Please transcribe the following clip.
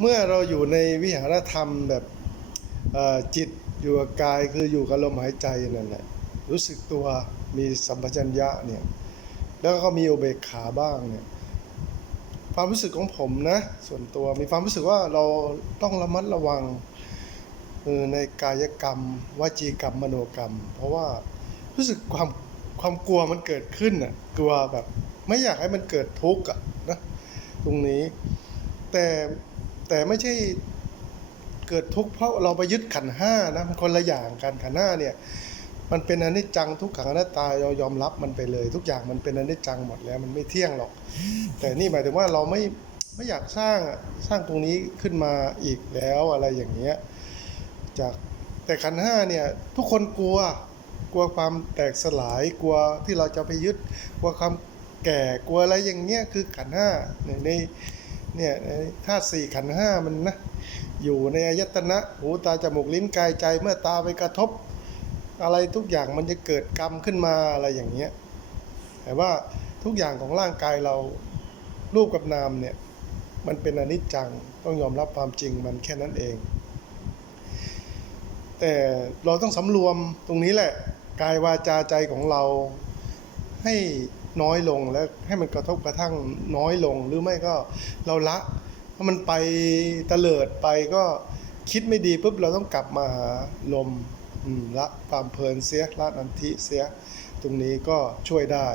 เมื่อเราอยู่ในวิหารธรรมแบบจิตอยู่กับกายคืออยู่กับลมหายใจนั่นแหละรู้สึกตัวมีสัมปชัญญะเนี่ยแล้วก็มีอุเบกขาบ้างเนี่ยความรู้สึกของผมนะส่วนตัวมีความรู้สึกว่าเราต้องระมัดระวังในกายกรรมวจีกรรมมโนกรรม เพราะว่ารู้สึกความความกลัวมันเกิดขึ้นอะกลัวแบบไม่อยากให้มันเกิดทุกข์อะนะตรงนี้แต่ แต่ไม่ใช่เกิดทุกข์เพราะเราไปยึดขันห้านะมันคนละอย่างกันขันห้าเนี่ยมันเป็นอนิจจังทุกขังอนัตตาเรายอมรับมันไปเลย ทุกอย่างมันเป็นอนิจจังหมดแล้วมันไม่เที่ยงหรอก แต่นี่หมายถึงว่าเราไม่ไม่อยากสร้างสร้างตรงนี้ขึ้นมาอีกแล้วอะไรอย่างเงี้ยจากแต่ขันห้าเนี่ยทุกคนกลัวกลัวความแตกสลายกลัวที่เราจะไปยึดกลัวความแก่กลัวอะไรอย่างเงี้ยคือขันห้าในใน เนี่ยธาตุสี่ขันห้ามันนะอยู่ในอายตนะหูตาจมูกลิ้นกายใจเมื่อตาไปกระทบ อะไรทุกอย่างมันจะเกิดกรรมขึ้นมาอะไรอย่างเงี้ยแต่ว่าทุกอย่างของร่างกายเรารูปกับนามเนี่ยมันเป็นอนิจจังต้องยอมรับความจริงมันแค่นั้นเอง แต่เราต้องสำรวมตรงนี้แหละกายวาจาใจของเราให้ น้อยลงแล้วให้มันกระทบกระทั่งน้อยลง หรือไม่ก็เราละถ้ามันไปเตลิดไปก็คิดไม่ดีปุ๊บเราต้องกลับมาหาลมอืมละความเพลินเสียละนันทิเสีย ตรงนี้ก็ช่วยได้